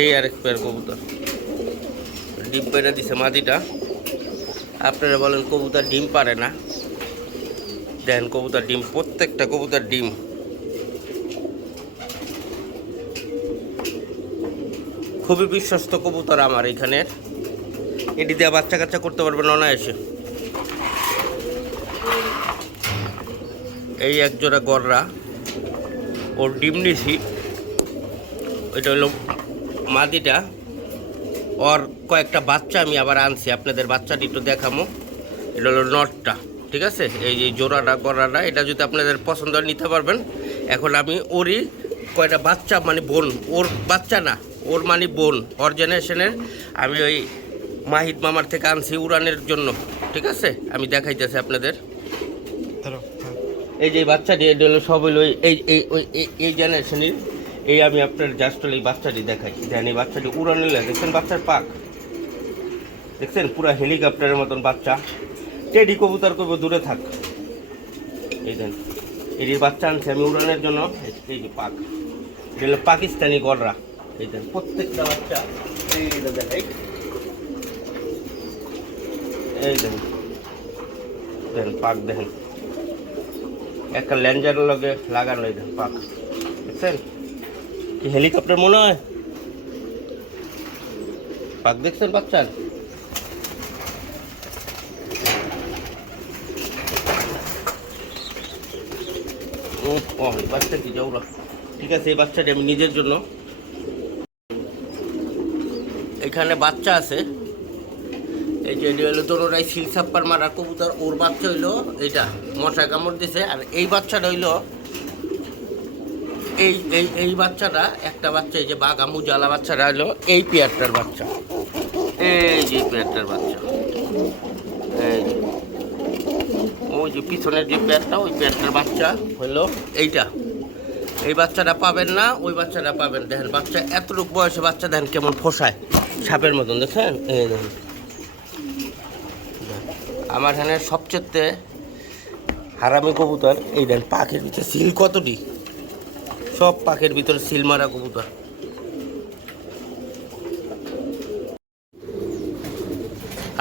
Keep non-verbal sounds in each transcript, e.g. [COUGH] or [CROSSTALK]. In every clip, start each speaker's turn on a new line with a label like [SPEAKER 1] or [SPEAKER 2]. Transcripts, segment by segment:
[SPEAKER 1] এই আর আরেক পেয়ার কবুতর। ডিম পেড়ে দিছে মাদিটা আপনারা বলেন, কবুতর ডিম পারে না। দেন কবুতর ডিম, প্রত্যেকটা কবুতর ডিম। খুবই বিশ্বস্ত কবুতর আমার এখানে এটি দিয়ে বাচ্চা কাচ্চা করতে পারবেন অনায়াসে। এই একজোড়া গররা। ওর ডিম নিছি। ওইটা হলো মাদিটা ওর কয়েকটা বাচ্চা আমি আবার আনছি আপনাদের বাচ্চাটি একটু দেখামো। এটা হলো নটটা ঠিক আছে? এই যে জোড়াটা গড়াটা এটা যদি আপনাদের পছন্দ হয় নিতে পারবেন। এখন আমি ওরই কয়টা বাচ্চা মানে বোন ওর বাচ্চা না ওর মানে বোন ওর জেনারেশনের আমি ওই মাহিদ মামার থেকে আনছি উড়ানের জন্য ঠিক আছে? আমি দেখাইতেছি আপনাদের।
[SPEAKER 2] হ্যাঁ।
[SPEAKER 1] এই যে বাচ্চাটি এটা হলো সব হলো এই- এই এই ওই এই- এই জেনারেশনের এই আমি আপনার জাস্ট এই বাচ্চাটি দেখাই। দেন এই বাচ্চাটি উড়ানে দেখছেন বাচ্চার পাক? দেখছেন? পুরো হেলিকপ্টারের মতন বাচ্চা। টেডি কবুতর করব, দূরে থাক। এই দেন এটির বাচ্চা আনছে আমি উড়ানের জন্য। এই- যে পাক। এটা পাকিস্তানি গড়রা এই দেন, প্রত্যেকটা বাচ্চা। এই দেখাই। এই দেন। দেন, পাক দেখেন। একটা ল্যান্ডারের লগে লাগানো এই দেন, পাক। দেখছেন? হেলিকপ্টার মনে হয়। পাক দেখছেন বাচ্চার বাচ্চা? কি যাও ঠিক আছে, এই বাচ্চাটি আমি নিজের জন্য। এখানে বাচ্চা আছে। এই যে এটি হলো দোনোটাই সিল ছাপ্পার মারা, কবুতর। ওর বাচ্চা হইল এইটা, মশা কামড় দিছে। আর এই বাচ্চাটা হইল এই এই এই বাচ্চাটা, একটা বাচ্চা, এই যে বাঘা মুজালা বাচ্চাটা হলো, এই পেয়ারটার বাচ্চা। এই যে পেয়ারটার বাচ্চা। ওই যে পিছনের যে পেয়ারটা, ওই পেয়ারটার বাচ্চা হলো এইটা। এই বাচ্চাটা পাবেন না, ওই বাচ্চাটা পাবেন। দেখেন, বাচ্চা এতটুকু বয়সে বাচ্চা দেখেন কেমন ফোসায়, সাপের মতন দেখেন এই দেখেন। আমার এখানে সবচেয়ে হারামি কবুতর, এই দেন পাখির ভিতরে সিল কতটি? সব পাখির ভিতরে সিল মারা কবুতর।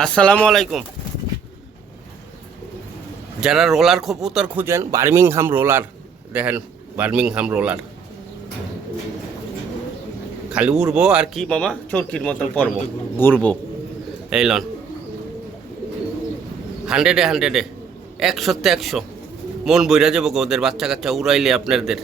[SPEAKER 1] আসসালামু আলাইকুম। যারা রোলার কবুতর খুঁজেন, বার্মিংহাম রোলার, দেখেন, বার্মিংহাম রোলার। খালি উড়বো আর কি মামা? চরকির মতন পরব, ঘুরবো। এই লন। হান্ড্রেডে হান্ড্রেডে। একশোতে একশো। মন বইরা যাব ওদের বাচ্চা কাচ্চা উড়াইলে আপনাদের।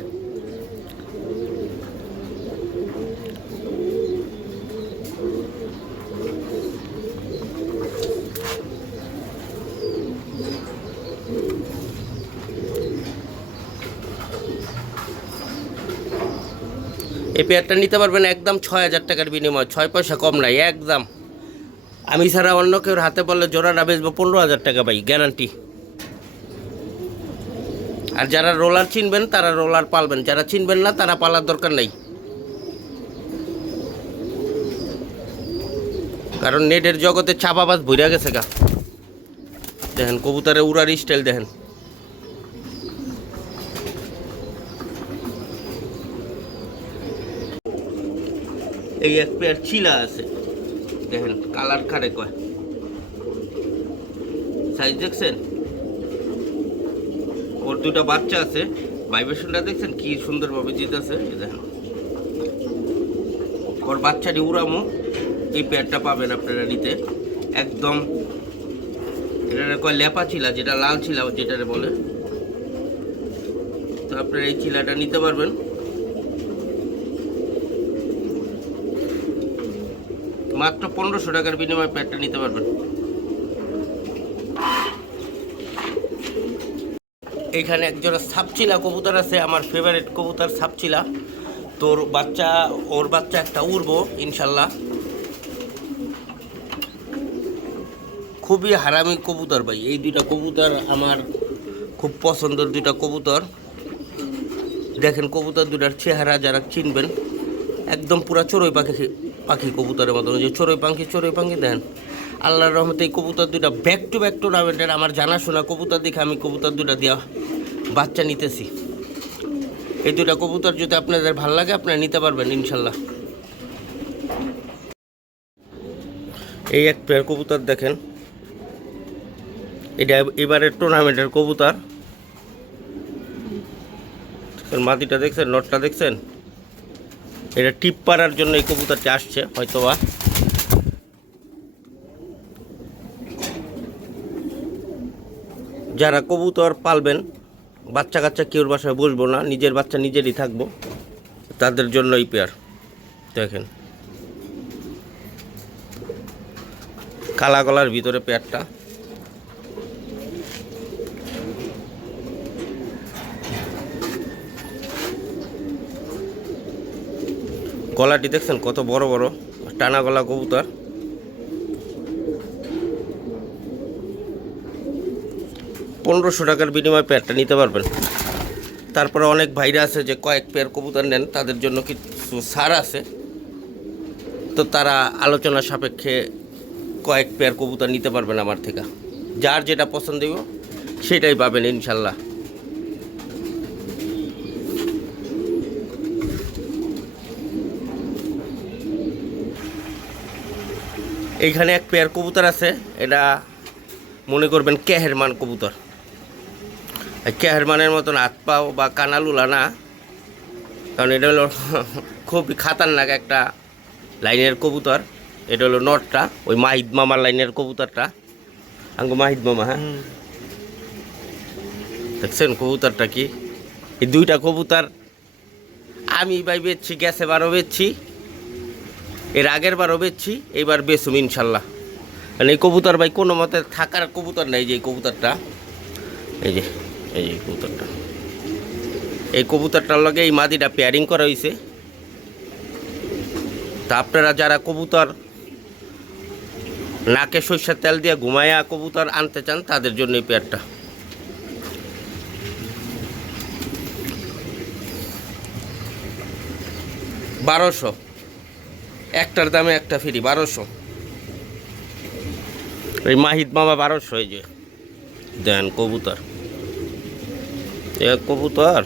[SPEAKER 1] এই পেয়ারটা নিতে পারবেন একদম ছয় হাজার টাকার বিনিময়, ছয় পয়সা কম নাই, একদম। আমি ছাড়া অন্য কেউ হাতে বললে জোড়াটা বেচবো পনেরো হাজার টাকা পাই গ্যারান্টি আর যারা রোলার চিনবেন, তারা রোলার পালবেন। যারা চিনবেন না, তারা পালার দরকার নেই। কারণ নেটের জগতে চাপাবাজ ভইরা গেছে গা। দেখেন, কবুতরের উড়ার স্টাইল দেখেন। এই এক পেয়ার চিলা আছে। দেখেন, কালার খারে কয়। সাইজ দেখছেন? ওর দুটো বাচ্চা আছে। ভাইব্রেশনটা দেখছেন? কি সুন্দরভাবে জিতেছে দেখেন। ওর বাচ্চাটি উড়ামো। এই পেয়ারটা পাবেন আপনারা নিতে। একদম এটা কয় লেপা চিলা যেটা লাল চিলা যেটা বলে। তো আপনারা এই চিলাটা নিতে পারবেন মাত্র পনেরোশো টাকার বিনিময়ে প্যাডটা নিতে পারবেন। এখানে একজোড়া সাপচিলা কবুতর আছে, আমার ফেভারিট কবুতর সাপচিলা। তোর বাচ্চা, ওর বাচ্চা একটা উড়বো, ইনশাল্লাহ। খুবই হারামি কবুতর ভাই, এই দুইটা কবুতর আমার খুব পছন্দের দুইটা কবুতর। দেখেন কবুতর দুটার চেহারা যারা চিনবেন, একদম পুরা চড়ুই পাখি পাখি কবুতরের মতো যে চড়ুই পাখি চড়ুই পাখি দেন। আল্লাহর রহমতে এই কবুতর দুটা ব্যাক টু ব্যাক টুর্নামেন্টের আমার জানাশোনা, কবুতর দেখে আমি কবুতর দুটা দেওয়া বাচ্চা নিতেছি। এই দুটা কবুতর যদি আপনাদের ভালো লাগে, আপনারা নিতে পারবেন, ইনশাল্লাহ। এই এক পেয়ার কবুতর দেখেন। এটা এবারের টুর্নামেন্টের কবুতর। মাটিটা দেখছেন, নটটা দেখছেন? এটা টিপ পাড়ার জন্য এই কবুতরটি আসছে, হয়তোবা। যারা কবুতর পালবেন, বাচ্চা কাচ্চা কেউর বাসায় বসবো না, নিজের বাচ্চা নিজেরই থাকব, তাদের জন্য এই পেয়ার দেখেন। কালা গলার ভিতরে পেয়ারটা গলাটি দেখছেন? কত বড় বড় টানা গলা কবুতর। পনেরোশো টাকার বিনিময়ে পেয়ারটা নিতে পারবেন। তারপরে অনেক ভাইরা আছে যে কয়েক পেয়ার কবুতর নেন, তাদের জন্য কিছু ছাড় আছে। তো তারা আলোচনা সাপেক্ষে কয়েক পেয়ার কবুতর নিতে পারবেন আমার থেকে। যার যেটা পছন্দ সেটাই পাবেন ইনশাল্লাহ। এইখানে এক পেয়ার কবুতর আছে এটা মনে করবেন কেহেরমান কবুতর। এই কেহেরমানের মতন হাত পাও বা কানালুলা না কারণ এটা হলো [LAUGHS] খুবই খাতারনাক একটা লাইনের কবুতর। এটা হলো নটটা ওই মাহিদ মামার লাইনের কবুতরটা। আঙ্গু মাহিদ মামা হ্যাঁ? দেখছেন কবুতরটা কি? এই দুইটা কবুতর আমি ভাই বেচছি গ্যাসে বারও বেচছি। এর আগের বারও বেচছি, এইবার বেচুম ইনশাল্লাহ। কারণ এই কবুতর ভাই কোনো মতে থাকার কবুতর নাই যে এই কবুতরটা। এই যে এই যে কবুতরটা। এই কবুতরটার লগে এই মাদিটা পেয়ারিং করা হয়েছে তা আপনারা যারা কবুতর নাকে সর্ষের তেল দিয়ে ঘুমায়া কবুতর আনতে চান, তাদের জন্য এই পেয়ারটা বারোশো। একটার দামে একটা ফ্রি, বারোশো। এই মাহিদ মামা বারোশো, এই যে। দেন কবুতর। কবুতর?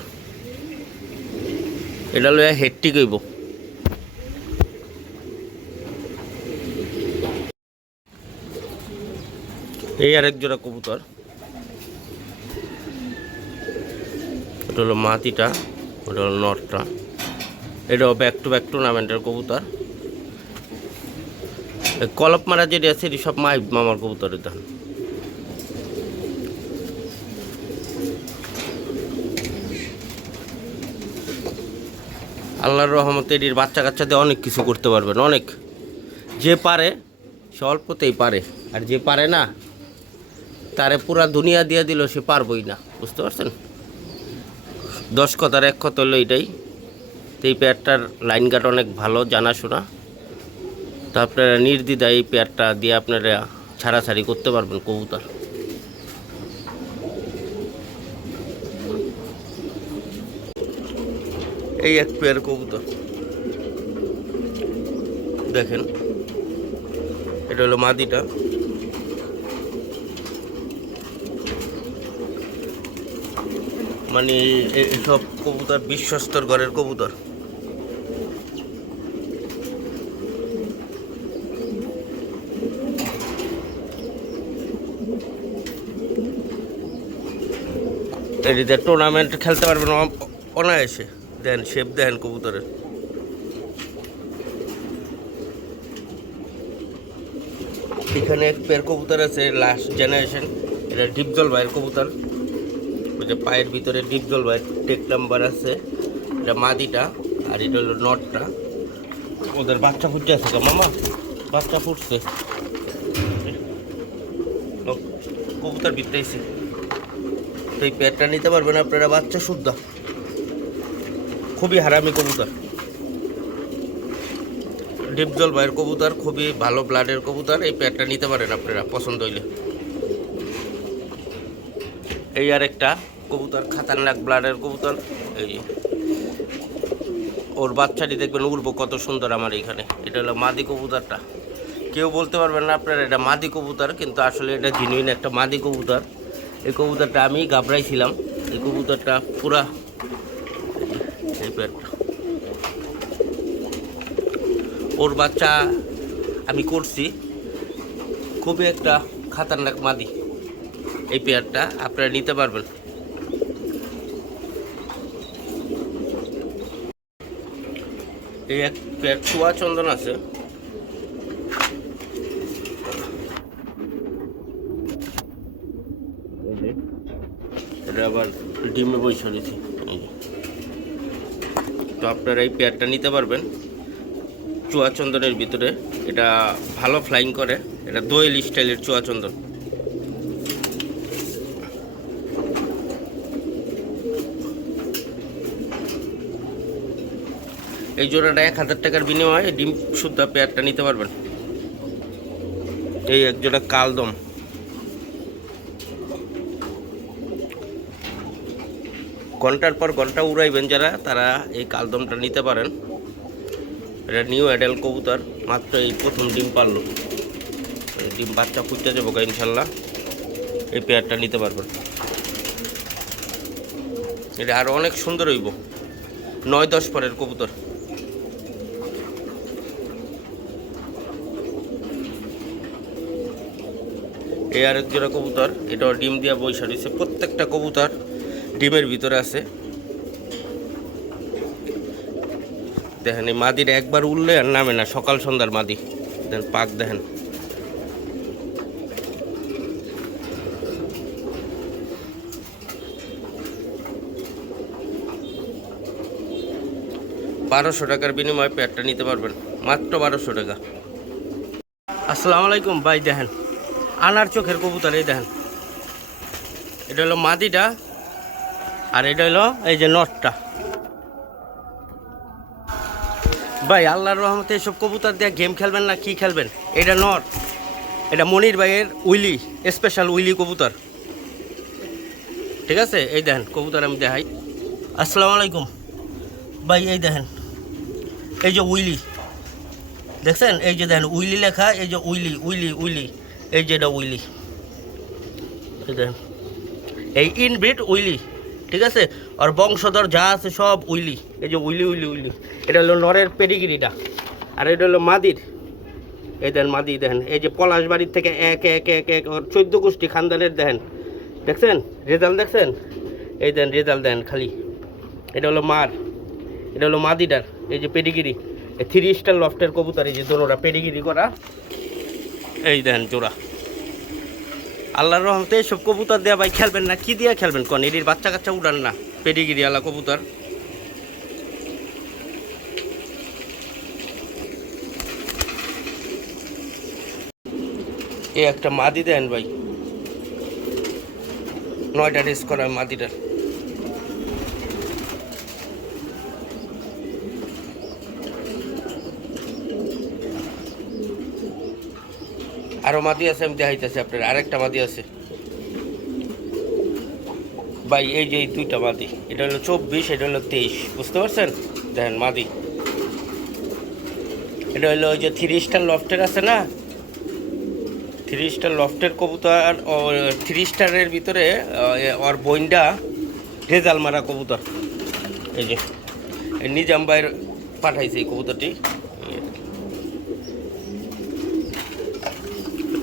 [SPEAKER 1] এটা লইয়া হেডটি কইব। এই আর এক জোড়া কবুতর। এটা হলো মাতিটা ওটা হলো নটটা। এটাও ব্যাক টু ব্যাক টুর্নামেন্টের কবুতর। কলপ মারা যেটি আছে, এটি সব মাই মামার কবুতরের ধান। আল্লাহর রহমতে এটির বাচ্চা কাচ্চাদের অনেক কিছু করতে পারবেন, অনেক। যে পারে, সে অল্পতেই পারে। আর যে পারে না, তারে পুরা দুনিয়া দিয়ে দিল সে পারবই না। বুঝতে পারছেন? দশ কথার এক কথা হলো এটাই। তো এই পেয়ারটার লাইন গার্ড অনেক ভালো, জানাশোনা। তো আপনারা নির্দ্বিধায় এই পেয়ারটা দিয়ে আপনারা ছাড়াছাড়ি করতে পারবেন কবুতর। এই এক পেয়ার কবুতর। দেখেন। এটা হলো মাদিটা। মানে এসব কবুতর বিশ্বস্তর ঘরের কবুতর। এটিতে টুর্নামেন্ট খেলতে পারবেন অনায়াসে। দেন শেপ দেন কবুতরের। এখানে এক পেয়ার কবুতর আছে লাস্ট জেনারেশন এটা ডিপ জল ভাইয়ের কবুতর। ওই যে পায়ের ভিতরে ডিপ জল ভাইয়ের টেক নাম্বার আছে। এটা মাদিটা, আর এটা হলো নটটা ওদের বাচ্চা ফুটছে আছে মামা। বাচ্চা ফুটছে কবুতর তো এই পেয়ারটা নিতে পারবেন আপনারা, বাচ্চা শুদ্ধ। খুবই হারামি কবুতর। ডিপজল ভাইয়ের কবুতর, খুবই ভালো ব্লাডের কবুতর, এই পেয়ারটা নিতে পারেন আপনারা, পছন্দ হইলে। এই আর একটা কবুতর, খাতারনাক ব্লাডের কবুতর। এই ওর বাচ্চাটি দেখবেন উড়বো, কত সুন্দর আমার এখানে। এটা হলো মাদি কবুতরটা। কেউ বলতে পারবেন না আপনারা, এটা মাদি কবুতর, কিন্তু আসলে এটা জিনুইন একটা মাদি কবুতর। এই কবুতরটা আমি ঘাবড়াইছিলাম। এই কবুতরটা পুরা এই ওর বাচ্চা আমি করছি। খুবই একটা খাতারনাক মাদি এই পেয়ারটা, আপনারা নিতে পারবেন। এই এক পেয়ার চুয়া চন্দন আছে এই যে, এটা আবার ডিমে এই যে। তো আপনারা এই পেয়ারটা নিতে পারবেন। চুয়া চন্দনের ভিতরে। এটা ভালো ফ্লাইং করে। এটা দোয়েল স্টাইলের চুয়া চন্দন এই জোড়াটা এক হাজার টাকার বিনিময়ে ডিম শুদ্ধ পেয়ারটা নিতে পারবেন। এই এক জোড়া কালদম। ঘণ্টার পর ঘণ্টা উড়াইবেন যারা, তারা এই কালদমটা নিতে পারেন। এটা নিউ অ্যাডেল কবুতর, মাত্র এই প্রথম ডিম পারল। ডিম বাচ্চা খুঁজতে যাব ইনশাল্লাহ। এই পেয়ারটা নিতে পারবেন। এটা আরও অনেক সুন্দর হইব। নয় দশ পরের কবুতর। এই আরেক জোড়া কবুতর, এটাও ডিম দিয়া বৈশা রয়েছে। প্রত্যেকটা কবুতর ডিমের ভিতরে আছে। দেখেন, এই মাদির একবার উঠলে আর নামে না, সকাল সন্ধ্যার মাদি। দেখেন পাক দেখেন। বারোশো টাকার বিনিময়ে পেয়ারটা নিতে পারবেন, মাত্র বারোশো টাকা। আসসালামু আলাইকুম, ভাই দেখেন, আনার চোখের কবুতর, এই দেখেন। এটা হলো মাদিটা আর এটা হলো এই যে নটটা। ভাই, আল্লাহর রহমতে এসব কবুতর দিয়ে গেম খেলবেন না, কি খেলবেন? এটা নট। এটা মনির ভাইয়ের উইলি স্পেশাল উইলি কবুতর। ঠিক আছে? এই দেখেন, কবুতর আমি দেখাই। আসসালামু আলাইকুম। ভাই, এই দেখেন, এই যে উইলি। দেখছেন? এই যে দেখেন, উইলি লেখা, এই যে উইলি উইলি উইলি। এই যে এটা উইলি। এই দেখেন, এই ইনব্রিড উইলি। ঠিক আছে? আর বংশধর যা আছে সব উইলি। এই যে উইলি উইলি উইলি। এটা হলো নরের পেডিগিরিটা। আর এটা হলো মাদির। এই দেন মাদি দেখেন। এই যে পলাশ বাড়ির থেকে এক এক এক এক চোদ্দ গোষ্ঠী খানদানের দেখেন। দেখছেন? রেজাল্ট দেখছেন? এই দেন রেজাল্ট দেন খালি। এটা হলো মার। এটা হলো মাদিটার। এই যে পেডিগিরি। থ্রি স্টার লফটের কবুতর এই যে দোনোটা পেডিগিরি করা। এই দেন জোড়া। আল্লাহর রহমতে এইসব কবুতর দেওয়া ভাই খেলবেন না। কি দিয়ে খেলবেন কন? এটির বাচ্চা কাচ্চা উড়ান না। পেডিগিরি আলা কবুতর। এ একটা মাদি দেন ভাই। নয়টা ড্রেস করা মাদিটার। আরও মাদি আছে, আমি দেখাইতেছি আপনার। আরেকটা মাদি আছে। ভাই, এই যে এই দুইটা মাদি, এটা হলো চব্বিশ, এটা হলো তেইশ। বুঝতে পারছেন? দেখেন মাদি। এটা হলো ওই যে থ্রি স্টার লফটের আছে না? থ্রি স্টার লফটের কবুতর থ্রি স্টারের ভিতরে ওর বইনটা রেজাল মারা কবুতর। এই যে নিজাম ভাইয়ের পাঠাইছে এই কবুতরটি।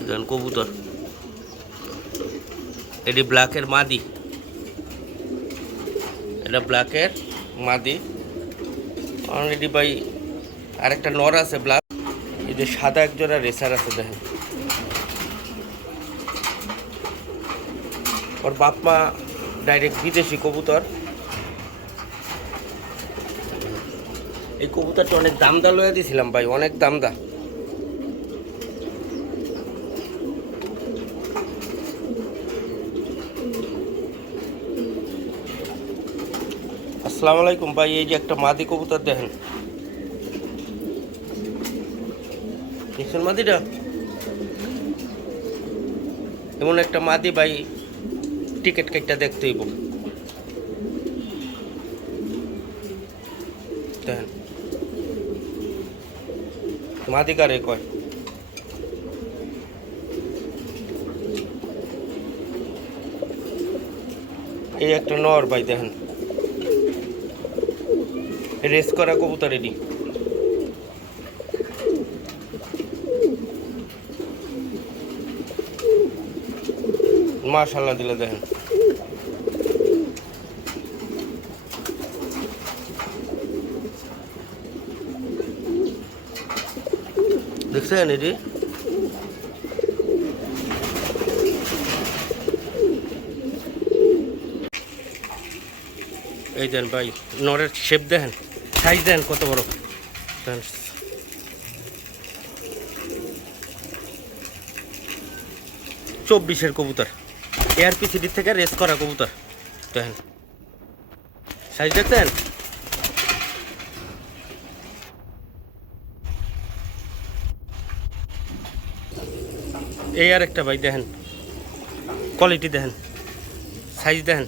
[SPEAKER 1] দেন কবুতর। এটি ব্ল্যাকের মাদি। এটা ব্ল্যাকের মাদি। অলরেডি ভাই আরেকটা নর আছে ব্ল্যাক। এই যে সাদা একজোড়া রেসার আছে, দেখেন। ওর বাপ মা ডাইরেক্ট বিদেশি কবুতর। এই কবুতরটা অনেক দাম দা লয়ে দিয়েছিলাম ভাই, অনেক দাম আসসালামু আলাইকুম ভাই, এই যে একটা মাদি কবুতর দেখেন। দেখছেন মাদিটা? এমন একটা মাদি ভাই, টিকিট কেটটা দেখতে হইব। দেখেন। মাদি কারে কয়? এই একটা নর ভাই, দেখেন। রেস করা কবুতর এটি। মাশাল্লাহ দিলে দেখেন। দেখছেন এটি? এই দেন ভাই, নরের শেপ দেখেন। সাইজ দেন, কত বড়। চব্বিশের কবুতর। এআরপিসিডি থেকে রেস করা কবুতর। দেখেন সাইজ দেখছেন? এই আর একটা ভাই, দেখেন। কোয়ালিটি দেখেন। সাইজ দেখেন।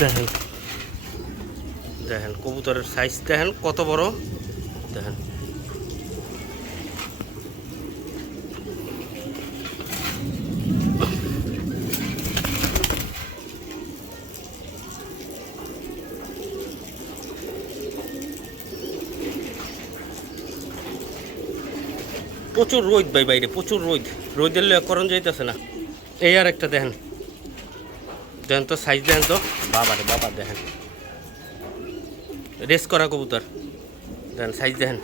[SPEAKER 1] দেখেন। দেখেন, কবুতরের সাইজ দেখেন, কত বড়? দেখেন। প্রচুর রোদ ভাই বাইরে, প্রচুর রোদ। রোদের লয়ে করণ যাইতেছে না। এই আর একটা দেখেন। দেখেন তো সাইজ দেখেন তো। বাবা রে বাবা দেখেন। রেস করা কবুতর। দেখেন সাইজ দেখেন।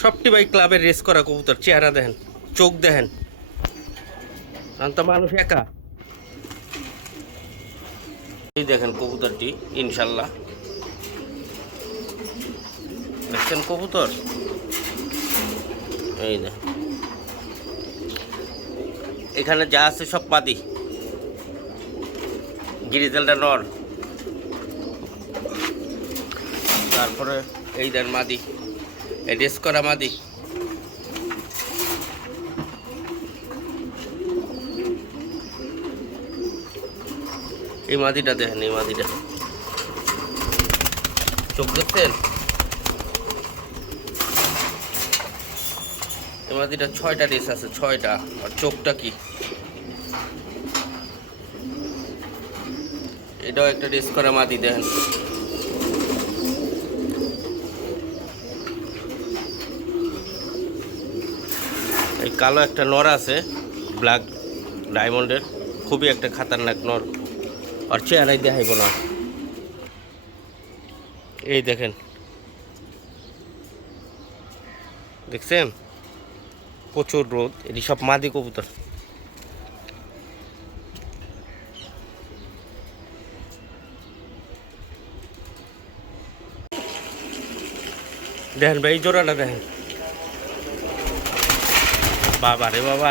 [SPEAKER 1] সবটি ভাই ক্লাবের রেস করা কবুতর, চেহারা দেখেন, চোখ দেখেন। কারণ মানুষ একা। এই দেখেন কবুতরটি, ইনশাল্লাহ। দেখছেন কবুতর? এই এখানে যা আছে সব পাতি গিরিজালটা নর। তারপরে এই দেন মাদি। এই রেস করা মাদি। এই মাদিটা দেখেন, এই মাদিটা। চোখ দেখছেন? এই মাদিটা ছয়টা রেস আছে, ছয়টা। আর চোখটা কি? এটাও একটা রেস করা মাদি দেখেন। এই কালো একটা নর আছে ব্ল্যাক ডায়মন্ডের খুবই একটা খাতারনাক নর। আর চেহারাই দেখাইব না। এই দেখেন। দেখছেন? প্রচুর রোদ, এটি সব মাদি কবুতর। দেখেন ভাই জোড়াটা দেখেন। বাবা রে বাবা।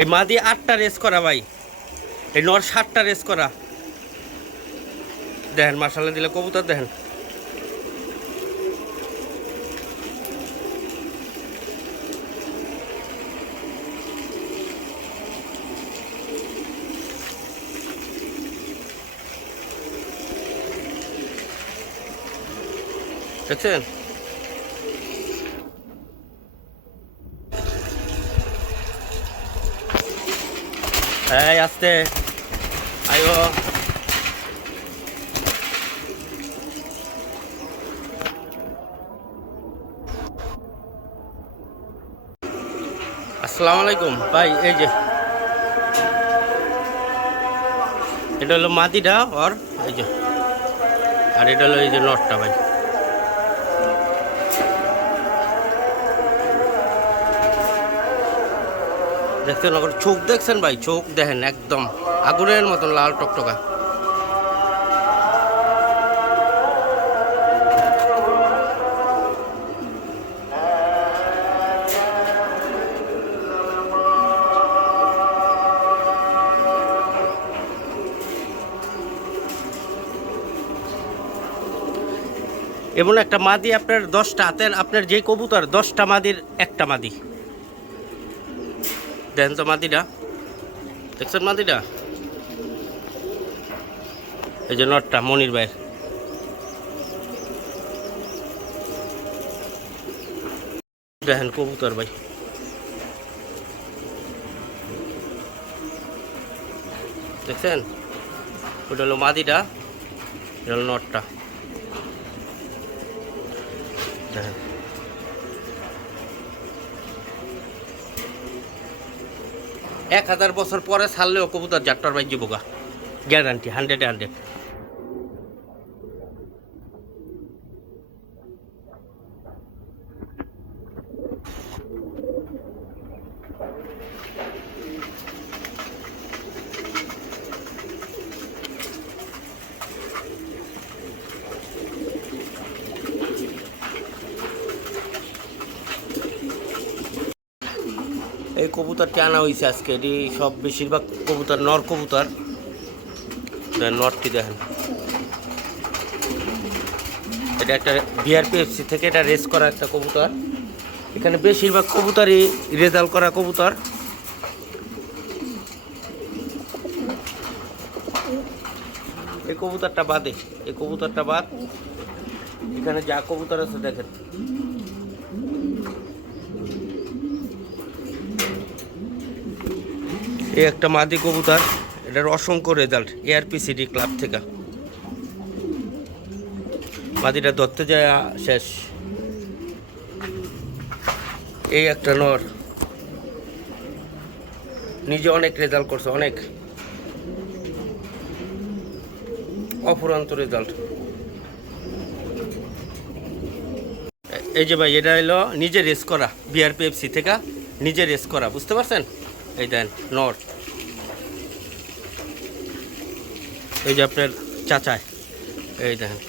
[SPEAKER 1] এই মা দিয়ে আটটা রেস করা ভাই। এই নর সাতটা রেস করা। দেখেন মাসালা দিলে কবুতর দেখেন। দেখছেন এই আসতে আয়ো আসসালামু আলাইকুম ভাই এই যে। এটা হলো মাদিটা আর এই যে। আর এটা হলো এই যে নটটা, ভাই। দেখছেন ওখানে চোখ দেখছেন ভাই? চোখ দেখেন একদম। আগুনের মতন লাল টকটকা। এমন একটা মাদি আপনার দশটা, হাতের আপনার যে কবুতর, দশটা মাদির একটা মাদি। দেখেন তো মাটিটা দেখছেন মাটিটা? এই যে নটটা, মনির ভাইয়ের। দেখেন কবুতর ভাই। দেখছেন? ওটা হলো মাদিটা এটা হলো নটটা। দেখেন। এক হাজার বছর পরে ছাড়লেও কবুতর জাট্টার বাইর গ্যারান্টি হান্ড্রেড হান্ড্রেড এই কবুতরটি আনা হয়েছে আজকে। এটি সব বেশিরভাগ কবুতর, নর কবুতর। নরটি দেখেন। এটা একটা বিআরপিএফসি থেকে এটা রেস করা একটা কবুতর। এখানে বেশিরভাগ কবুতরই রেজাল্ট করা কবুতর। এই কবুতরটা বাদে। এই কবুতরটা বাদ। এখানে যা কবুতর আছে দেখেন। এই একটা মাদি কবুতর, এটার অসংখ্য রেজাল্ট এআরপিসিডি ক্লাব থেকে। মাদিটা ধরতে যায় শেষ। এই একটা নর। নিজে অনেক রেজাল্ট করছে, অনেক। অফুরন্ত রেজাল্ট এই যে ভাই, এটা হলো নিজে রেস করা বিআরপিএফসি থেকে নিজে রেস করা, বুঝতে পারছেন? এই দেন, নর। এই যে আপনার চাচায় এই দেখেন।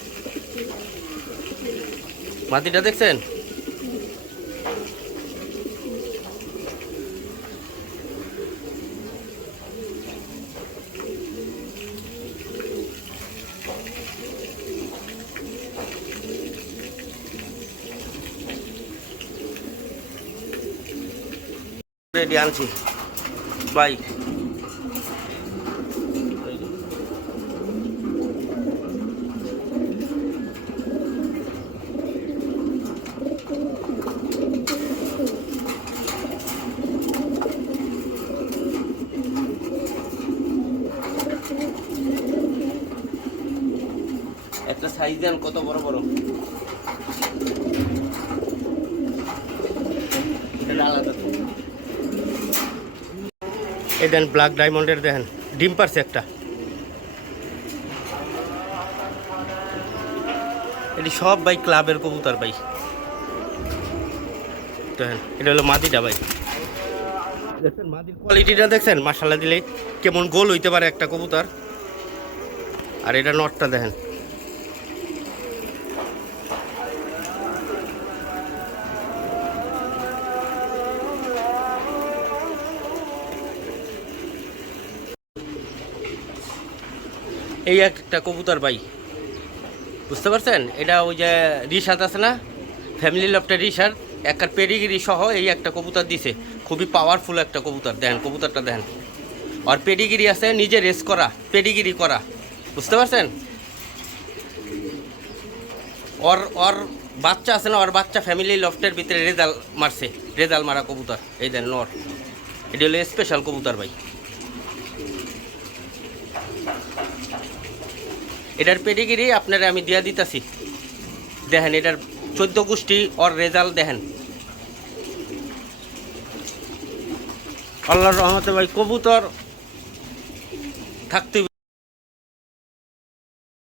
[SPEAKER 1] মাটিটা দেখছেন? রেডি আনছি। বাই একটা সাইজ দেন, কত বড় বড়? এটা দেন ব্ল্যাক ডায়মন্ডের দেখেন, ডিম পারছে একটা। এটি সব ভাই ক্লাবের কবুতর ভাই। দেখেন, এটা হলো মাদিটা ভাই। দেখছেন মাদির কোয়ালিটিটা দেখছেন মাসালা দিলে কেমন গোল হইতে পারে একটা কবুতর। আর এটা নটটা দেখেন। এই একটা কবুতর ভাই। বুঝতে পারছেন? এটা ওই যে রিসার্ট আছে না? ফ্যামিলি লফটের রিসার্ট একটা পেডিগিরি সহ এই একটা কবুতর দিছে। খুবই পাওয়ারফুল একটা কবুতর, দেন কবুতরটা দেন। আর পেডিগিরি আছে, নিজে রেস করা, পেডিগিরি করা। বুঝতে পারছেন? ওর ওর বাচ্চা আছে না, ওর বাচ্চা ফ্যামিলি লফটের ভিতরে রেজাল মারছে রেজাল্ট মারা কবুতর। এই দেন নর এটি হলো স্পেশাল কবুতর ভাই। এটার পেডিগিরি আপনারা আমি দিয়া দিতেছি। দেখেন, এটার চোদ্দ গোষ্ঠী ওর রেজাল্ট দেখেন। আল্লাহর রহমতে ভাই, কবুতর থাকতে